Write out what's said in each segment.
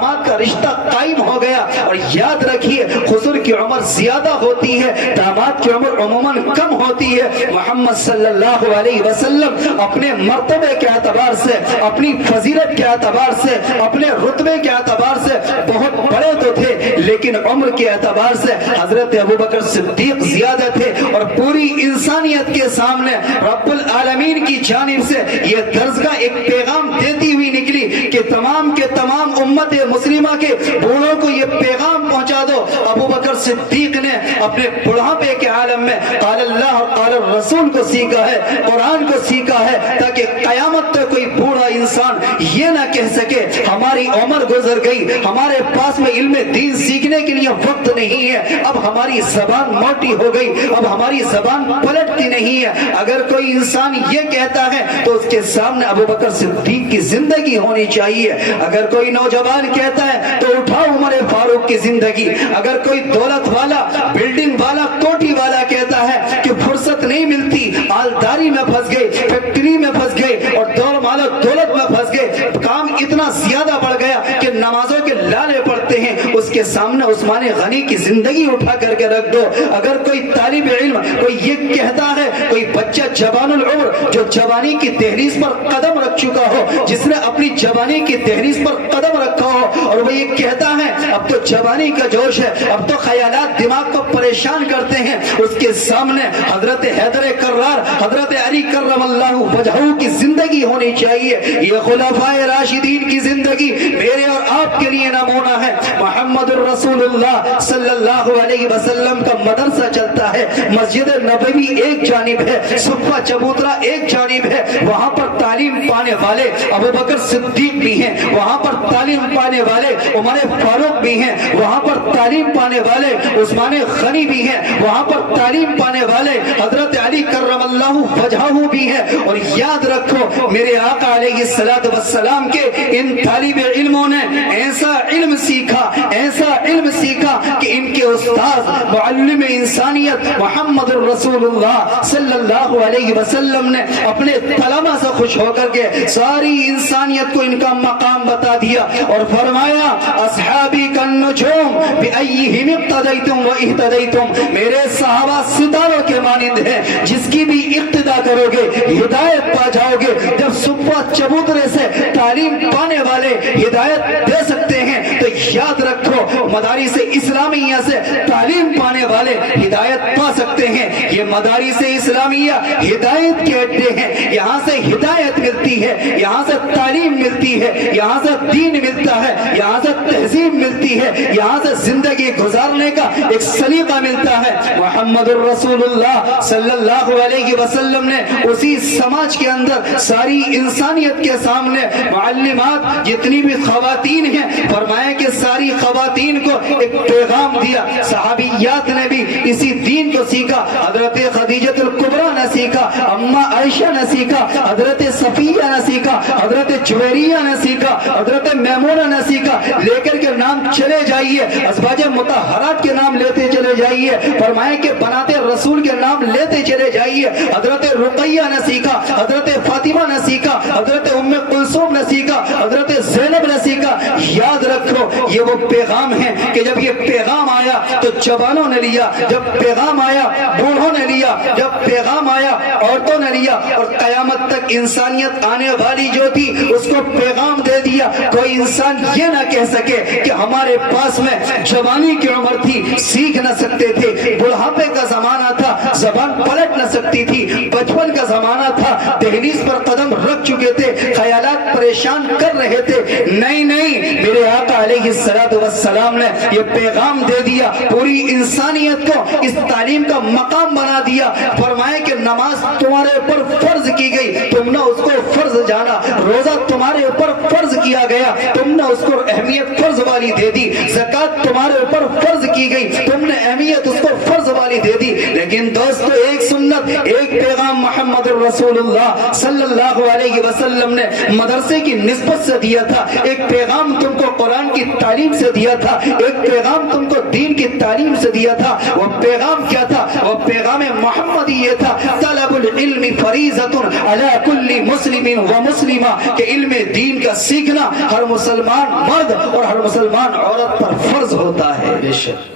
داماد کا رشتہ قائم ہو گیا۔ اور یاد رکھیے حضور کی عمر زیادہ ہوتی ہے، داماد کی عمر عموماً کم ہوتی ہے۔ محمد صلی اللہ علیہ وسلم اپنے مرتبے کے اعتبار سے، اپنی فضیلت کے اعتبار سے، اپنے رتبے کے اعتبار سے بہت بڑے تو تھے، لیکن عمر کے اعتبار سے حضرت ابوبکر صدیق زیادہ تھے۔ اور پوری انسانیت کے سامنے رب العالمین کی جانب سے یہ درسگاہ ایک پیغام دیتی ہوئی نکلی کہ تمام کے تمام امت مسلمہ کے بوڑھوں کو یہ پیغام پہنچا دو۔ ابوبکر صدیق نے اپنے بڑھاپے کے عالم میں قال اللہ اور قال الرسول کو سیکھا ہے، قرآن کو سیکھا ہے، تاکہ قیامت تک کوئی بوڑھا انسان یہ نہ کہہ سکے ہماری عمر گزر گئی، ہمارے پاس میں علم دین سیکھنے کے لیے وقت نہیں ہے، اب ہماری زبان موٹی ہو گئی، اب ہماری زبان پلٹتی نہیں ہے۔ اگر کوئی انسان یہ کہتا ہے تو اس کے سامنے ابوبکر صدیق کی زندگی ہونی چاہیے۔ اگر کوئی نوجوان کہتا ہے تو اٹھاؤ عمر فاروق کی زندگی۔ اگر کوئی دولت والا، بلڈنگ والا، کوٹھی والا کہتا ہے کہ فرصت نہیں ملتی، مالداری میں پھنس گئے، فیکٹری میں پھنس گئے اور دولت میں پھنس گئے، کام اتنا زیادہ بڑھ گیا کہ نمازوں کے لالے پڑتے ہیں، اس کے سامنے عثمان غنی کی زندگی اٹھا کر کے رکھ دو۔ اگر کوئی طالب علم کوئی یہ کہتا ہے، کوئی بچہ جوان العمر جو جوانی کی دہلیز پر قدم رکھ چکا ہو، جس نے اپنی جوانی کی دہلیز پر قدم رکھا ہو اور وہ یہ کہتا ہے اب تو جوانی کا جوش ہے، اب تو خیالات دماغ کو پریشان کرتے ہیں، اس کے سامنے حضرت حیدر کرار، حضرت علی کرم اللہ وجہہ کی زندگی ہونی چاہیے۔ یہ خلفائے راشدین کی زندگی میرے اور آپ کے لیے نمونہ ہے۔ محمد الرسول اللہ صلی اللہ علیہ وسلم کا مدرسہ چلتا ہے، مسجد نبوی ایک جانب ہے، صفہ چبوترا ایک جانب ہے، وہاں پر تعلیم پانے والے ابوبکر صدیق بھی ہیں، وہاں پر تعلیم پانے والے عمر فاروق بھی ہیں، وہاں پر تعلیم پانے والے عثمان غنی بھی ہیں، وہاں پر تعلیم پانے والے حضرت علی کرم اللہ وجہہ بھی ہیں۔ اور یاد رکھو میرے آقا علیہ السلام کے ان طالب علموں نے ایسا علم سیکھا کہ ان کے استاذ معلم انسانیت محمد الرسول اللہ صلی اللہ علیہ وسلم نے اپنے طلبہ سے خوش ہو کر کے ساری انسانیت کو ان کا مقام بتا دیا اور فرمایا اصحابی کالنجوم بأیہم اقتدیتم و اہتدیتم، میرے صحابہ ستاروں کے مانند ہیں، جس کی بھی اقتدا کرو گے ہدایت پا جاؤ گے۔ جب صفہ چبوترے سے تعلیم پانے والے ہدایت دے سکتے ہیں تو یاد رکھو مدارس اسلامیہ سے تعلیم پانے والے ہدایت پا سکتے ہیں۔ یہ مدارس اسلامیہ ہدایت کے اڈے ہیں، یہاں سے ہدایت ملتی ہے، یہاں سے تعلیم ملتی ہے، یہاں سے دین ملتا ہے، یہاں سے تہذیب ملتی ہے، یہاں سے زندگی گزارنے کا ایک سلیقہ ملتا ہے۔ محمد الرسول اللہ صلی اللہ علیہ وسلم نے اسی سماج کے اندر ساری انسانیت کے سامنے معلمات جتنی بھی خواتین ہیں فرمایا کہ ساری خواتین کو ایک پیغام دیا۔ صحابیات نے بھی اسی دین کو سیکھا، حضرت خدیجہ الکبریٰ نے سیکھا، اماں عائشہ نے سیکھا، حضرت صفیہ نے سیکھا، حضرت جویریہ نے سیکھا، حضرت میمونہ نے سیکھا۔ لے کر کے نام چلے جائیے، ازواج مطہرات کے نام لیتے چلے جائیے، فرمایا کہ بنات رسول کے نام لیتے چلے جائیے۔ حضرت رقیہ نے سیکھا، حضرت فاطمہ نے سیکھا، حضرت ام کلثوم نے سیکھا، حضرت زینب نے سیکھا۔ یاد رکھو یہ وہ پیغام ہے کہ جب یہ پیغام آیا تو جوانوں نے لیا، جب پیغام آیا بوڑھوں نے لیا، جب پیغام آیا عورتوں نے لیا، اور قیامت تک انسانیت آنے والی جو تھی اس کو پیغام دے دیا۔ کوئی انسان یہ نہ کہہ سکے کہ ہمارے پاس میں جوانی کی عمر تھی، سیکھ نہ سکتے تھے، بڑھاپے کا زمانہ تھا، زبان پلٹ نہ سکتی تھی، بچپن کا زمانہ تھا، دہلیز پر قدم رکھ چکے تھے، خیالات پریشان کر رہے تھے۔ نہیں میرے آقا علیہ السلام نے یہ پیغام دے دیا، پوری انسانیت کو اس تعلیم کا مقام بنا دیا۔ فرمایا کہ نماز تمہارے اوپر فرض کی گئی، تم نے اس کو فرض جانا، روزہ تمہارے اوپر فرض کیا گیا، تم نے اس کو اہمیت فرض والی دے دی، زکوٰۃ تمہارے اوپر فرض کی گئی، تم نے اہمیت اس کو فرض والی دے دی۔ لیکن دوستو ایک سنت، ایک پیغام محمد الرسول اللہ صلی اللہ علیہ وسلم نے مدرسے کی نسبت سے دیا تھا، ایک پیغام تم کو قرآن کی تعلیم سے دیا تھا، ایک پیغام تم کو دین کی تعلیم سے دیا تھا۔ وہ پیغام کیا تھا؟ وہ پیغام محمدی یہ تھا، طلب العلم فریضۃ علی کل مسلم و مسلمہ، کہ علم دین کا سیکھنا ہر مسلمان مرد اور ہر مسلمان عورت پر فرض ہوتا ہے۔ بے شک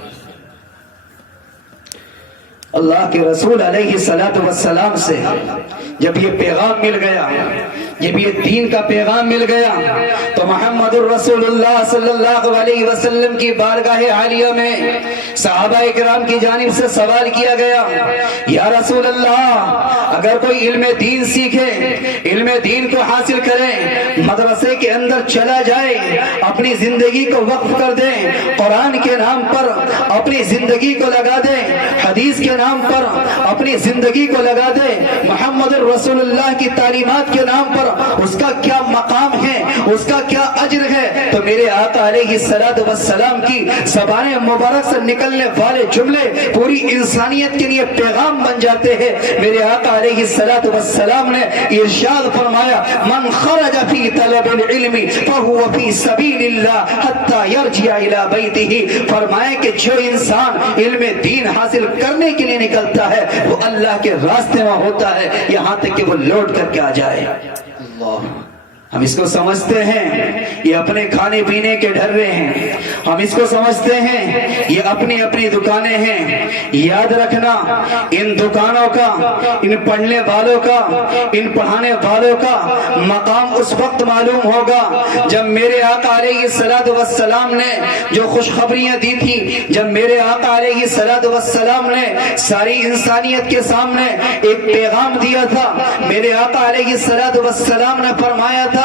اللہ کے رسول علیہ السلام سے جب یہ پیغام مل گیا، جب یہ دین کا پیغام مل گیا، تو محمد الرسول اللہ صلی اللہ علیہ وسلم کی بارگاہ عالیہ میں صحابہ اکرام کی جانب سے سوال کیا گیا، یا رسول اللہ اگر کوئی علم دین سیکھے، علم دین کو حاصل کرے، مدرسے کے اندر چلا جائے، اپنی زندگی کو وقف کر دے، قرآن کے نام پر اپنی زندگی کو لگا دے، حدیث کے نام پر اپنی زندگی کو لگا دے، محمد رسول اللہ کی تعلیمات کے نام پر اس کا کیا مقام ہے، اس کا کیا اجر ہے، تو میرے آقا علیہ السلام کی زبان مبارک سے نکلنے والے جملے پوری انسانیت کے لیے پیغام بن جاتے ہیں۔ میرے آقا علیہ السلام نے ارشاد فرمایا، من خرج فی طلب العلم فہو فی سبیل اللہ حتی یرجع الی بیتہ، فرمایا کہ جو انسان علم دین حاصل کرنے کے لیے نکلتا ہے وہ اللہ کے راستے میں ہوتا ہے یہاں تک کہ وہ لوٹ کر کے آ جائے۔ اللہ، ہم اس کو سمجھتے ہیں یہ اپنے کھانے پینے کے ڈھرے ہیں، ہم اس کو سمجھتے ہیں یہ اپنی اپنی دکانیں ہیں۔ یاد رکھنا، ان دکانوں کا، ان پڑھنے والوں کا، ان پڑھانے والوں کا مقام اس وقت معلوم ہوگا جب میرے آقا علیہ السلام نے جو خوشخبریاں دی تھی، جب میرے آقا علیہ السلام نے ساری انسانیت کے سامنے ایک پیغام دیا تھا۔ میرے آقا علیہ السلام نے فرمایا تھا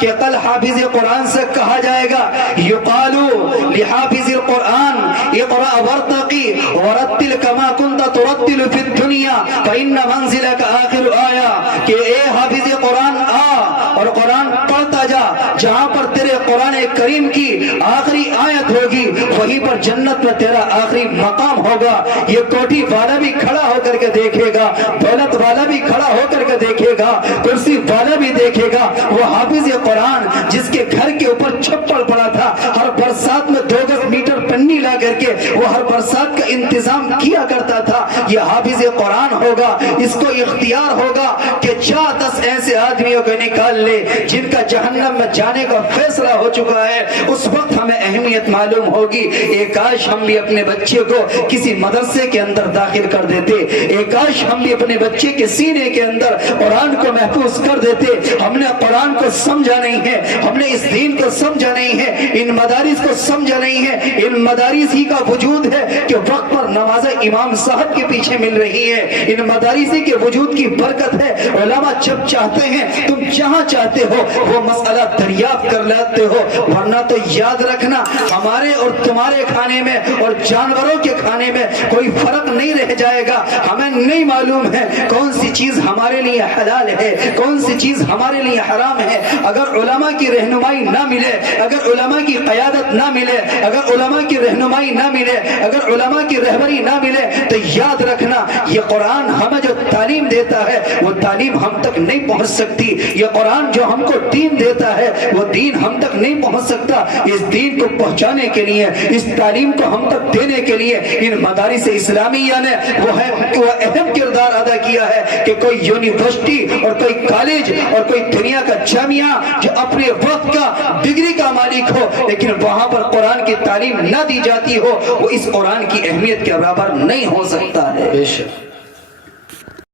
کہ کل حافظ قرآن سے کہا جائے گا، یقالو لحافظ القرآن اقرأ ورتقی ورتل کما کنت ترتل فی الدنیا فإن منزلک آخر آیا، کہ اے حافظ قرآن آ اور قرآن پڑھتا جا، جہاں پر تیرے قرآن کریم کی آخری آیت ہوگی وہیں پر جنت میں تیرا آخری مقام ہوگا۔ یہ کوٹھی والا بھی کھڑا ہو کر کے دیکھے گا، دولت والا بھی کھڑا ہو کر کے دیکھے گا، کرسی والا بھی دیکھے گا، وہ حافظ قرآن جس کے گھر کے اوپر چھپڑ پڑا تھا، ہر برسات میں 2 گز میٹر پنی لا کر کے وہ ہر برسات کا انتظام کیا کرتا تھا، یہ حافظ قرآن ہوگا۔ اس کو اختیار ہوگا کہ 10 ایسے آدمیوں کو نکال لے جن کا جہنم میں جانے کا فیصلہ ہو چکا ہے۔ اس وقت ہمیں اہمیت معلوم ہوگی، ایک کاش ہم بھی اپنے بچے کو کسی مدرسے کے اندر داخل کر دیتے، ایک کاش ہم بھی اپنے بچے کے سینے کے اندر قرآن کو محفوظ کر دیتے۔ ہم نے قرآن کو سمجھا نہیں ہے، ہم نے اس دین کو سمجھا نہیں ہے، ان مدارس کو سمجھا نہیں ہے۔ ان مدارس ہی کا وجود ہے کہ وقت پر نماز امام صاحب کے پیچھے مل رہی ہے، ان مدارس کے وجود کی برکت ہے۔ علماء جب چاہتے ہیں تم جہاں چاہتے ہو وہ مسئلہ دریافت کر لیتے ہو، ورنہ تو یاد رکھنا ہمارے اور تمہارے کھانے میں اور جانوروں کے کھانے میں کوئی فرق نہیں رہ جائے گا۔ ہمیں نہیں معلوم ہے کون سی چیز ہمارے لیے حلال ہے، کون سی چیز ہمارے لیے حرام ہے۔ اگر علماء کی رہنمائی نہ ملے، اگر علماء کی قیادت نہ ملے، اگر علماء کی رہنمائی نہ ملے، اگر علماء کی رہبری نہ ملے، تو یاد رکھنا یہ قرآن ہمیں جو تعلیم دیتا ہے وہ تعلیم ہم تک نہیں پہنچ سکتی۔ یہ قرآن جو ہم کو دین دیتا ہے وہ دین ہم تک نہیں پہنچ سکتا۔ اس دین کو پہنچانے کے لیے، اس تعلیم کو ہم تک دینے کے لیے ان مدارس اسلامیہ نے وہ اہم کردار ادا کیا ہے کہ کوئی یونیورسٹی اور کوئی کالج اور کوئی دنیا کا جامعہ جو اپنے وقت کا ڈگری کا مالک ہو لیکن وہاں پر قرآن کی تعلیم نہ دی جاتی ہو، وہ اس قرآن کی اہمیت کے برابر نہیں ہو سکتا ہے۔ بے شک